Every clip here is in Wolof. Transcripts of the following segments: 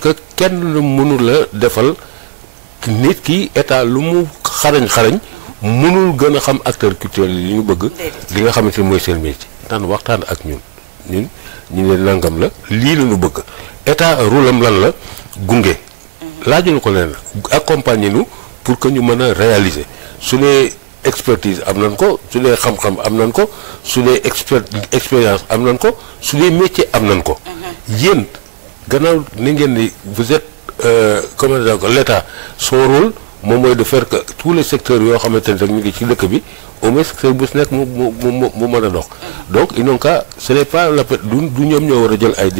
que kenn mënu la defal nit ki état lu mu xarañ mënul gën a xam acteur culturel yi li ñu bëgg li nga xamante ni mooy seen métier daan waxtaan ak ñun ñu ne nangam la lii la ñu bëgg état rôle am lan la gunge laajuñu ko leen accompagner ñu pour que ñu mën a réaliser su dee expertise am nañ ko su dee xam-xam am nañ ko su dee expérience am nañ ko su dee métier am nañ ko yéen gannaaw ni ngeen ni vous êtes comment dire que l'état son rôle moom mooy de faire que tous les secteurs yoo xamante ne rek ñu ngi ci dëkk bi au moins secteur bu si nekk mu mën a dox donc ils n'ont qu'à ce n'est pas la du ñoom ñoo war a jël ay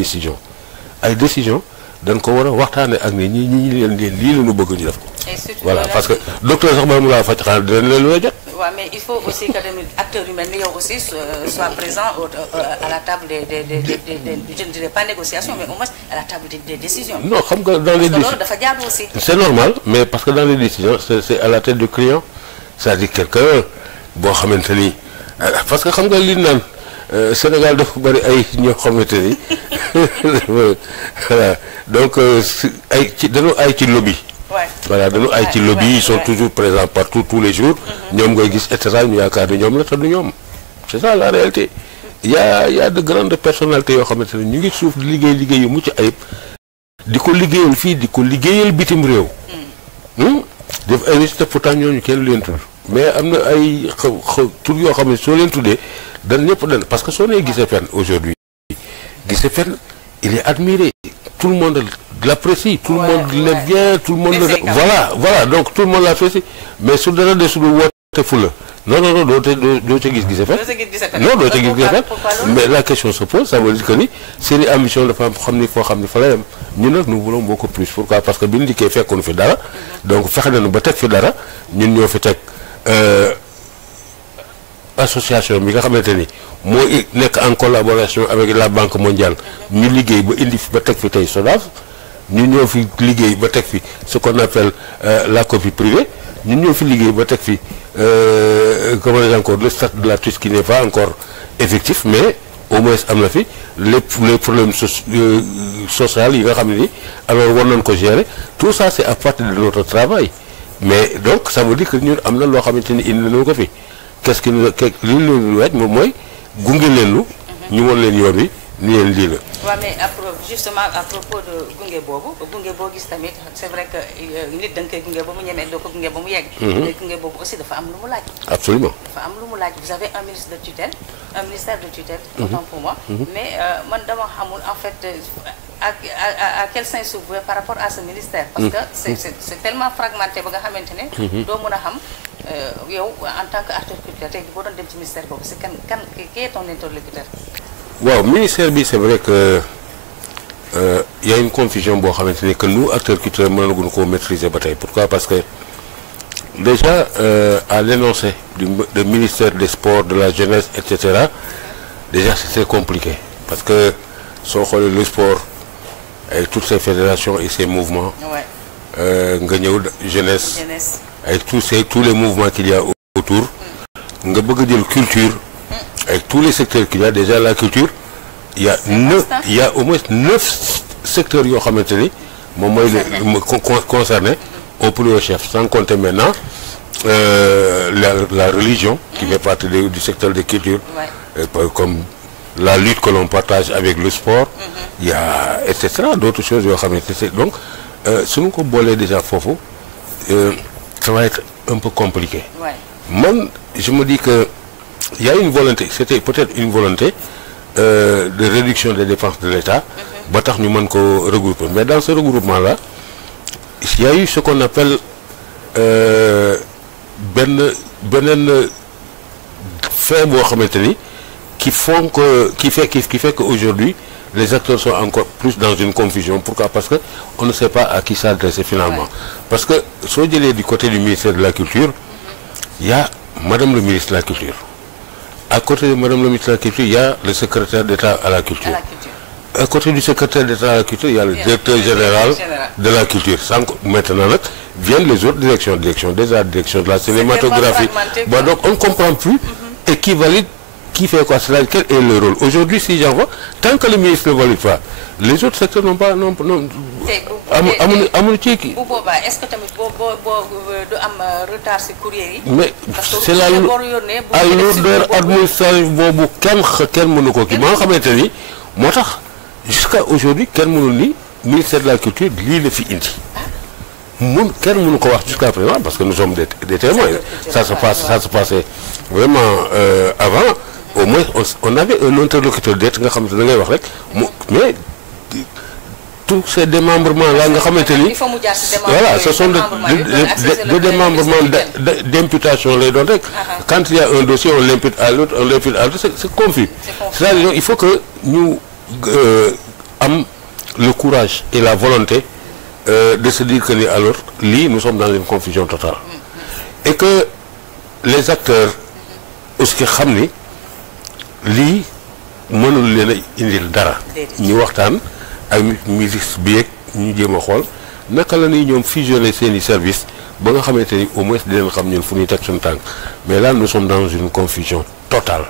décision dañ ko war a waxtaane ak ni ñi leen lii la ñu bëgg ñu def ko voilà parce que docteur sax bala mu laa faj xanaa dinañ leen looy jot waaw mais il faut aussi que des acteurs yu mel ni yow aussi soient présents à la table je ne dirais pas négociation mais au moins à la table des décisions. Non xam nga dans les décisions dafa jaadu aussi. c'est normal mais parce que dans les décisions c'est à la tête du client c'est-à-dire quelqu'un boo xamante ni parce que xam nga li naan Sénégal dafa bari ay ñoo xamante ni voilà donc dañoo ay ci lobby. voilà dañu ay ci lobby ils sont toujours présents partout tous les jours ñoom ngay gis et cetera ñu yaakaar ni ñoom la te du ñoom c'est ça la réalité il y a de grandes personnalités yoo xamante ne ñu ngi suuf di liggéey yu mucc ayib di ko liggéeyal fii di ko liggéeyal bitim réew def ay résultats pourtant ñooñu kenn leen tudd mais am na ay tur yoo xam ne soo leen tuddee dan ñëpp dan parce que soo nee Guissé Péne aujourd'hui Guissé Péne il est admiré tout le monde l'apprécie tout le monde l'aime bien tout le monde voilà donc tout le monde l'apprécie mais su dara de suñu woote fu la non doo ca gis Guissé Péne non doo ca gis Guissé Péne mais la question se pose ça veut dire que ni seeni ambition dafa am xam ni foo xam ni fa la yem ñun nag nous voulons beaucoup plus pourquoi parce que bi ñu dikkee fekkoon fi dara donc fexe nañu ba teg fi dara ñun ñoo fi teg association bi nga xamante ni moo nekk en collaboration avec la Banque mondiale ñu liggéey ba indi ba teg fi tey SODAV ñun ñoo fi liggéey ba teg fi ce qu'on appelle la copie privée ñun ñoo fi liggéey ba teg fi comment dire encore le statut de l'artiste qui n'est pas encore effectif mais au moins am na fi les problèmes sociaux yi nga xam ne ni alors war nañ ko gérer tout ça c'est à partir de notre travail mais donc ça veut dire que ñun am na loo xamante ni indi nañu ko fi qu'est-ce que li ñu leen waaj moom mooy gunge leen lu ñu won leen yoon wi ni leen lii la. waaw mais justement à propos de gunge boo gis tamit c'est vrai que nit da nga koy gunge ba mu ñemee doo ko gunge ba mu yegg. mais gunge boobu aussi dafa am lu mu laaj. absolument dafa am lu mu laaj vous avez un ministère de tutelle. autant pour moi. mais man dama xamul en fait à quel sens s'ouvrir par rapport à ce ministère. parce que c'est tellement fragmenté ba nga xamante ne. doo mën a xam yow en tant que acteur culturel tey boo doon dem ci ministère boobu c'est kan qui est ton interlocuteur. waaw ministère bi c'est vrai que y a une confusion boo xamante ni que nous acteurs culturels mënaguñu koo maîtriser ba tey pourquoi parce que déjà à l'énoncé du ministère des sports de la jeunesse et cetera déjà c'est compliqué parce que soo xoolee le sport avec toutes ces fédérations et ces mouvements nga ñëw jeunesse avec tous les mouvements qu'il y a autour nga bëgg a jël culture avec tous les secteurs qu'il y a déjà la culture il y a au moins 9 secteurs yoo xamante ni moom mooy concerné au plus haut chef sans compter maintenant la religion qui fait partie du secteur de culture comme la lutte que l'on partage avec le sport il y a et cetera d'autres choses yoo xamante ni donc suñu ko boolee déjà foofu ça va être un peu compliqué man je me dis que il y a une volonté c'était peut-être une volonté de réduction des dépenses de l'État ba tax ñu mën ko regrouper mais dans ce regroupement là il y a eu ce qu'on appelle beneen fait boo xamante ni qui fait que aujourd'hui les acteurs sont encore plus dans une confusion pourquoi parce que on ne sait pas à qui s'adresser finalement parce que soo jëlee du côté du ministère de la culture il y a Madame le ministre de la Culture. À côté de Madame le ministre de la Culture, il y a le secrétaire d'État à la Culture. À côté du secrétaire d'État à la Culture, il y a le directeur général de la Culture. Maintenant, viennent les autres direction des arts, direction de la cinématographie. Bon, donc on ne comprend plus et qui valide qui fait quoi? C'est-à-dire quel est le rôle? Aujourd'hui, si j'en vois, tant que le ministre ne valide pas, les autres secteurs n'ont pas non amul ci kii. bu boobaa est-ce que tamit boo du am retard ci courrier yi. mais c'est la lourdeur administrative boobu kenn mënu ko kii ba nga xamante ni moo tax jusqu'à aujourd'hui kenn mënul ni ministère de la culture lii la fi indi. kenn mënu ko wax jusqu'à présent parce que nous sommes des témoins. Ça se passait vraiment avant. Au moins on avait un interlocuteur direct nga xamante da ngay wax rek mais tous ces démembrements là nga xamante ni voilà ce sont des démembrements d'imputation lay doon rek quand il y a un dossier on l'impute à l'autre c'est confus. C'est-à-dire il faut que ñu am le courage et la volonté de se dire que ni alors lii nous sommes dans une confusion totale et que les acteurs aussi xam ni lii mënul leen a indil dara ñu waxtaan ak ministre bi yeeg ñu jéem a xool naka la ñuy ñoom fusionner seeni service ba nga xamante ni au moins dinañ xam ñun fu ñuy teg suñu tànk mais là nous sommes dans une confusion totale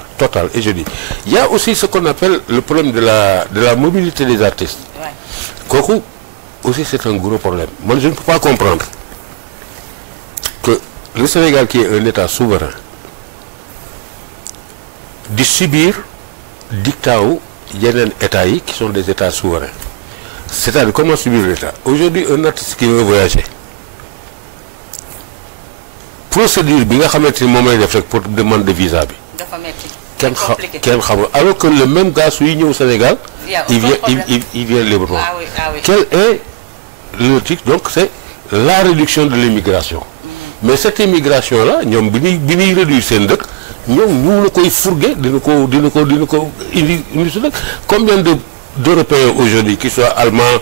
et je dis il y a aussi ce qu'on appelle le problème de la mobilité des artistes kooku aussi c'est un gros problème man je ne peux pas comprendre que le Sénégal qui est un État souverain di subir dictat wu yeneen états yi qui sont des états souverains c'est-à-dire comment subir l'État aujourd'hui un artiste qui veut voyager procédure bi nga xamante ni moom lay def rek pour demande de visa bi. dafa metti kenn xamul alors que le même gars suy ñëw Sénégal. il vient librement. Quel est le truc donc c'est la réduction de l'immigration. Mais cette immigration là ñoom bi ñuy réduire seen dëkk. ñoom ñu la koy fourguer dina ko indi su nekk combien d'Européens aujourd'hui qui soient allemands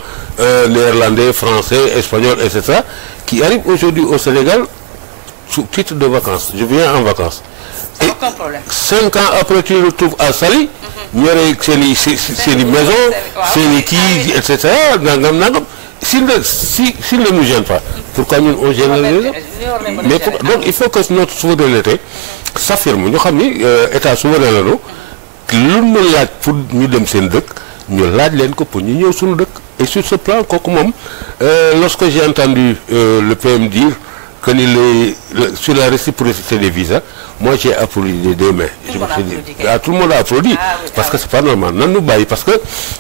néerlandais français espagnols et cetera qui arrivent aujourd'hui au Sénégal sous titre de vacances je viens en vacances et aucun problème 5 ans après tu le retrouves à Saly ñore seen i maison seen i kii et cetera nangam s'il ne nous gêne pas pourquoi ñun on gêne les autres mais donc il faut que notre souveraineté s'affirme ñu xam ni état souverain la lu mu laaj pour ñu dem seen dëkk ñu laaj leen ko pour ñu ñëw suñu dëkk et sur ce plan kooku moom lorsque j'ai entendu le PM dire que ni sur la réciprocité des visas moi j'ai applaudi des deux mains. Tout le monde a applaudi parce que c'est pas normal nan ñu bàyyi parce que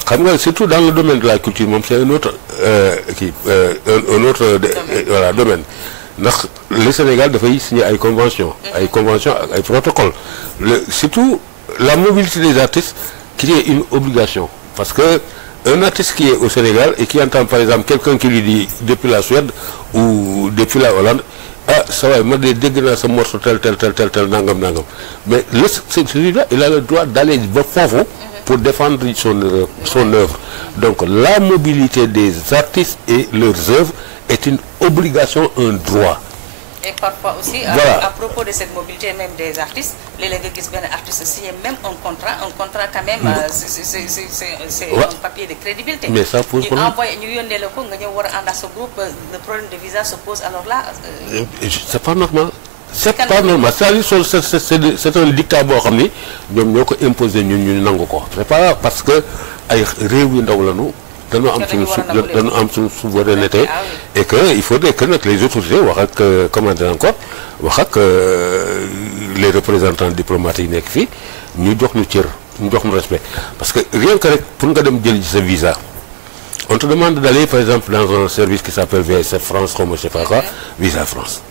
xam nga surtout dans le domaine de la culture moom c'est un autre voilà domaine. ndax le Sénégal dafay signer ay convention ak ay protocole surtout la mobilité des artistes qui est une obligation parce que un artiste qui est au Sénégal et qui entend par exemple quelqu'un qui lui dit depuis la Suède ou depuis la Hollande ça va ma de dégg naa sa morceau tel nangam mais celui-là il a le droit d'aller ba foofu pour défendre son œuvre donc la mobilité des artistes et leurs œuvres est une obligation, un droit. Et parfois aussi, à propos de cette mobilité même des artistes, les artistes signent même un contrat quand même, c'est un papier de crédibilité. Mais ça pose problème. Le problème de visa se pose alors là. C'est pas normal. C'est pas normal. C'est un dictat boo xam ni ñoom ñoo ko imposer ñun ñu nangu ko. C'est pas parce que ay réew yu ndaw lañu. dañoo am suñu souveraineté et que il faudrait que nag les autorités wax ak comment dire encore wax ak les représentants diplomatiques yi nekk fii ñu jox ñu cër ñu jox ñu respect parce que rien que rek pour nga dem jël ci sa visa on te demande d'aller par exemple dans un service qui s'appelle VSF France comme je sais pas quoi Visa France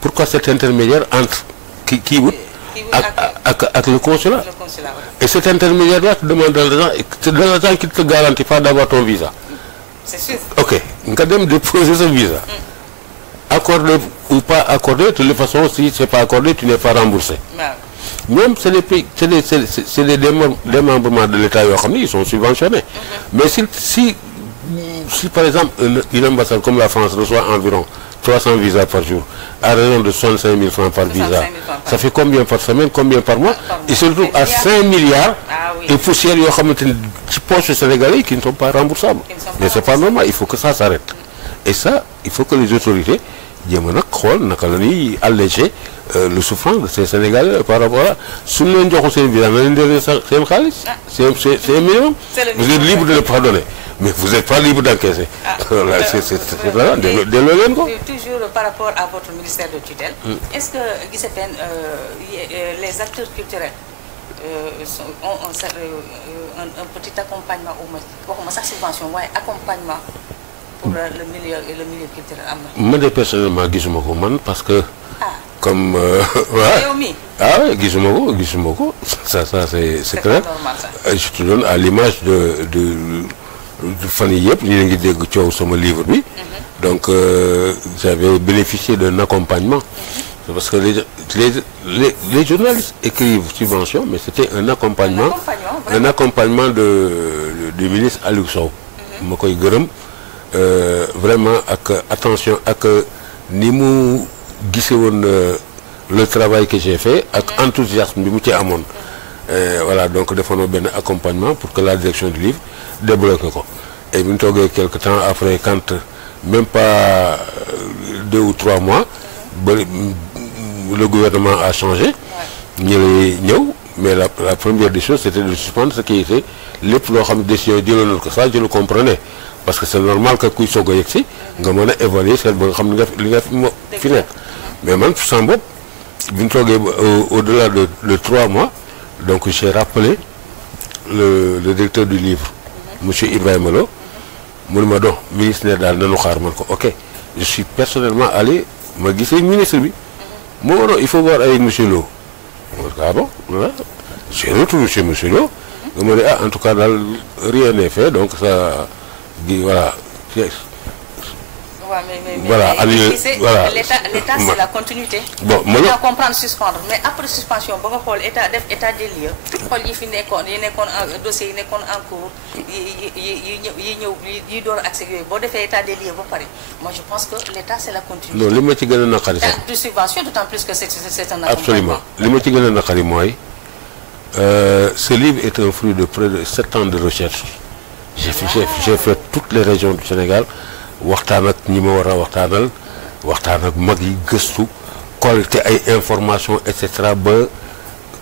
pourquoi cet intermédiaire entre kii wut ak le consulat. Et cet intermédiaire-là te demande de l'argent et c'est de l'argent qui ne te garantit pas d'avoir ton visa. C'est sûr. Ok. Nga dem déposer ce visa. Accordé ou pas accordé, de toute façon, si c'est pas accordé, tu n'es pas remboursé. Même c'est les pays, c'est les démembrements de l'État yoo xam ni ils sont subventionnés. Mais si par exemple une ambassade comme la France reçoit environ 300 visas par jour, à raison de 65 000 francs par visa. Ça fait combien par semaine, combien par mois? Il se retrouve à 5 milliards et poussières yoo xamante ni ci poches sénégalais qui ne sont pas remboursables. Mais c'est pas normal, il faut que ça s'arrête. Et ça, il faut que les autorités jéem a nag xool naka la ñuy alléger le souffrance de ces Sénégalais par rapport à suñu leen joxul seen visa na leen delloo seen xaalis. c'est un minimum. Vous êtes libre de le pardonner mais vous n'êtes pas libre d'encaisser. Voilà c'est voilà delloo leen ko. Toujours par rapport à votre ministère de tutelle. Est-ce que Guissé Pène les acteurs culturels ont un petit accompagnement au moins waxuma sax subvention waaye accompagnement pour le milieu culturel am na. man de personnellement gisuma ko man parce que. comme yow mi gisuma ko ça c'est clair. Je te donne à l'image de fan yii yëpp ñu ngi dégg coow sama livre bi. Donc j'avais bénéficié d'un accompagnement. Parce que les journalistes écrivent subvention mais c'était un accompagnement du ministre Aliou Sow. ma koy gërëm vraiment ak attention ak ni mu gisee woon le travail que j'ai fait ak enthousiasme bi mu ci amoon. Voilà donc defoon benn accompagnement pour que la direction du livre débloque ko et bi ñu toogee quelque temps après quand même pas 2 ou 3 mois ba le gouvernement a changé ñu lay ñëw mais la première des choses c'était de suspendre ce qui était lépp loo xam ne décision jëloon ko ça je le comprenais parce que c'est normal que kuy soog a yegg si nga mën a évaluer seet ba nga xam li nga fi nekk mais man sans bopp bi ñu toogee au-delà de 3 mois donc j'ai rappelé le directeur du livre monsieur Ibrahima Lo mu ne ma doon ministre ne daal nanu xaar man ko ok je suis personnellement allé ma gisee ministre bi moo non il faut voir avec monsieur Lo ah bon voilà j'ai retrouvé chez monsieur Lo nga ma ne en tout cas daal rien n'est fait donc ça voilà. Voilà, voilà. L'État c'est la continuité. Bon, on peut comprendre suspendre mais après suspension ba nga xool état des lieux xool yi fi nekkoon dossiers yi nekkoon en cours yi ñëw yi door accès yooyu boo defee état des lieux ba pare moi je pense que l'État c'est la continuité. Non li ma ci gën a naqari sax. de subvention d'autant plus que c'est un accompagnement. Absolument li ma ci gën a naqari mooy ce livre est un fruit de près de 7 ans de recherche. J'ai fait toutes les régions du Sénégal. waxtaan ak ñi ma war a waxtaan ak mag yi gëstu collecter ay informations et cetera ba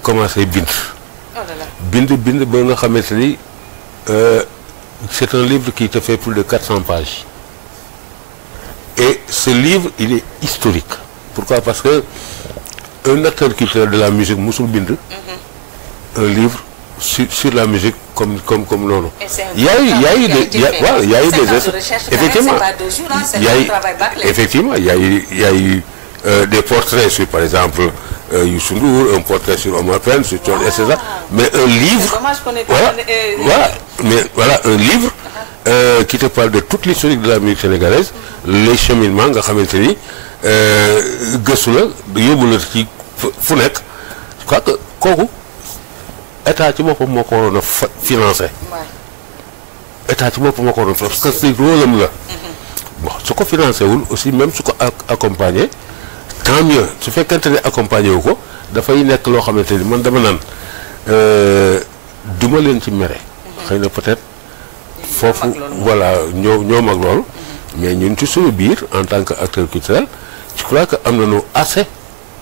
commencer bind ba nga xamante ni c'est un livre qui te fait plus de 400 pages et ce livre il est historique. Pourquoi? Parce que un acteur culturel de la musique musul bind un livre sur la musique comme noonu. Il y a eu des effectivement il y a eu des portraits sur par exemple Youssou Ndour, un portrait sur Omar Pène, sur Thione, etc. Mais un livre un livre qui te parle de toute l'historique de la musique sénégalaise, les cheminements nga xamante ni gëstu la yóbbu la ci fu nekk. Je crois que kooku état ci boppam moo ko waroon a financer. état ci boppam moo ko waroon a parce que c'est rôle am la. Bon su ko financé wul aussi même su ko accompagner tant mieux su fekkente ne accompagner wu ko dafay nekk loo xamante ni man dama naan duma leen ci mere. xëy na peut-être foofu voilà ñoo mag loolu. mais ñun ci suñu biir en tant que acteur culturel je crois que am nañu assez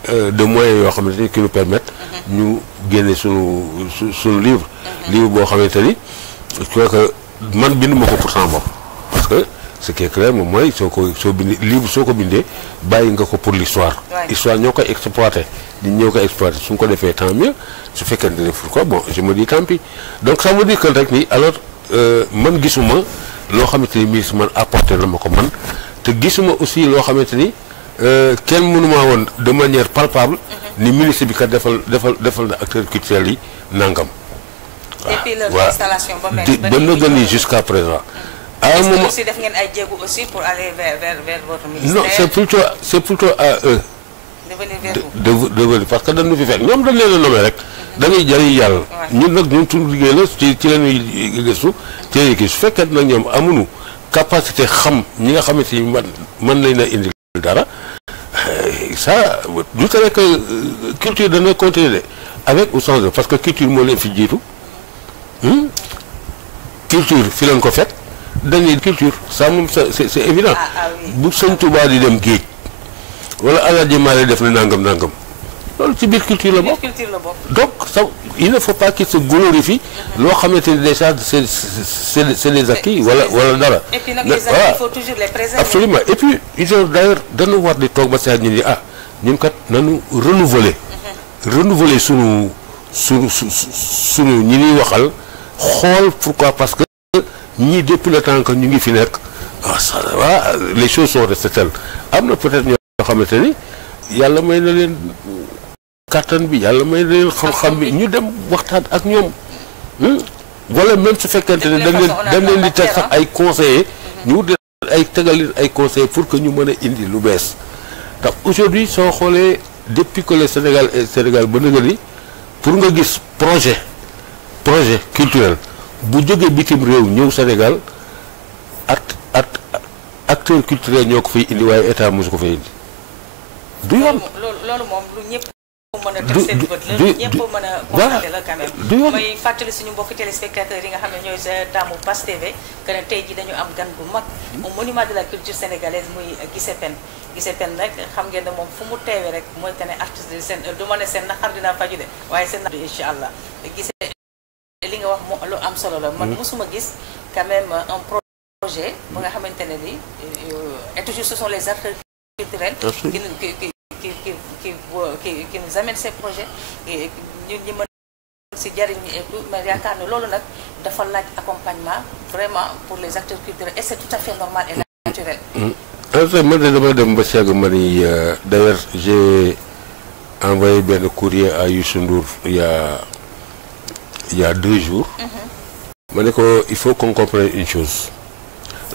de moyens yoo xamante ni qui nous permettent ñu génne suñu livre. livre boo xamante ni je crois que man binduma ko pour sama bopp parce que ce qui est clair moom mooy soo bindee livre soo ko bindee bàyyi nga ko pour l'histoire. Histoire ñoo koy exploité ñoo koy exploité su ñu ko defee tant mieux su fekkente ne pourquoi bon je me dis tant pis donc ça veut dire que rek ni alors man gisuma loo xamante ni ministre man apporté na ma ko man te gisuma aussi loo xamante ni kenn mënuma woon de manière palpable ni ministre bi kat defal na acteurs culturels yi nangam. et puis leur installation ba na gën yi jusqu'à présent. À un moment aussi def ngeen ay jéego aussi pour aller vers votre ministère. Non c'est plutôt à eux. de venir parce que dañu fi fekk ñoom dañ leen a nommé rek. dañuy jëriñ yàlla. ñun nag ñun suñu liggéey la ci la ñuy gëstu ci la ñuy gis su fekkee nag ñoom amuñu capacité xam ñi nga xamante ni mën nañ la indi dara ça du tere que culture dana continuer avec ou sans parce que culture moo leen fi jiitu culture fi leen ko fekk. dañuy culture ça moom c'est évident bu Sëñ Tuubaa di dem géej wala Alaaji Maalik def na nangam nangam loolu ci biir culture la bokk. donc ça il ne faut pas qu'il se glorifie loo xamante ni déjà c'est des acquis wala dara. et puis nag les acquis il faut toujours les préserver. absolument et puis ils ont d'ailleurs dañu war di toog ba saa ñu ni ñun kat nañu renouveler sunu ñi ñuy waxal xool pourquoi parce que ñii depuis le temps que ñu ngi fi nekk ça va les choses sont restées telles am na peut-être ñoo xamante ni yàlla may na leen kàttan bi yàlla may na leen xam-xam bi ñu dem waxtaan ak ñoom wala même su fekkente ne dañ leen di teg sax ay conseillers ñu wut ay tegal leen ay conseillers pour que ñu mën a indi lu bees ndax aujourd'hui soo xoolee depuis que le Sénégal ba nga ni pour nga gis projet culturel bu jógee bitim réew ñëw Sénégal acteur culturel ñoo ko fay indi waaye état mosu ko fay indi du yoon. loolu moom lu ñëpp mën a teg seen bët la lu ñëpp mën a constater la quand même. du yoon mooy fàttali suñu mbokki téléspectateurs yi nga xam ne ñooy sa taamu Pass TV que ne tey ji dañu am gan bu mag au monument de la culture sénégalaise muy Guissé Péne nag xam ngeen ne moom fu mu teewee rek mooy que ne artiste de seen du ma ne seen naqar dina faju de waaye seen naqar incha allah Guissé li nga wax moo lu am solo la man mosuma gis quand même un projet bu nga xamante ne ni et toujours ce sont les acteurs culturels qui nous amènent ces projets ñun ñi mën si jariñ et tout mais yaakaar ne loolu nag dafa laaj accompagnement vraiment pour les acteurs culturels et c'est tout à fait normal et naturel. man de dama dem ba siàgg ma ni d'ailleurs j'ai envoyé benn courrier à Youssou Ndour il y a 2 jours. ma ne ko il faut qu'on comprenne une chose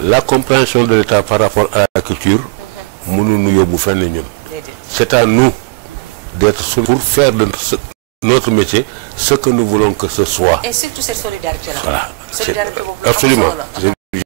la compréhension de l'État par rapport à la culture mënuñu yóbbu fenn ñun. c'est à nous d'être pour faire de notre métier ce que nous voulons que ce soit. Et surtout cette solidarité là. Voilà. Solidarité absolument.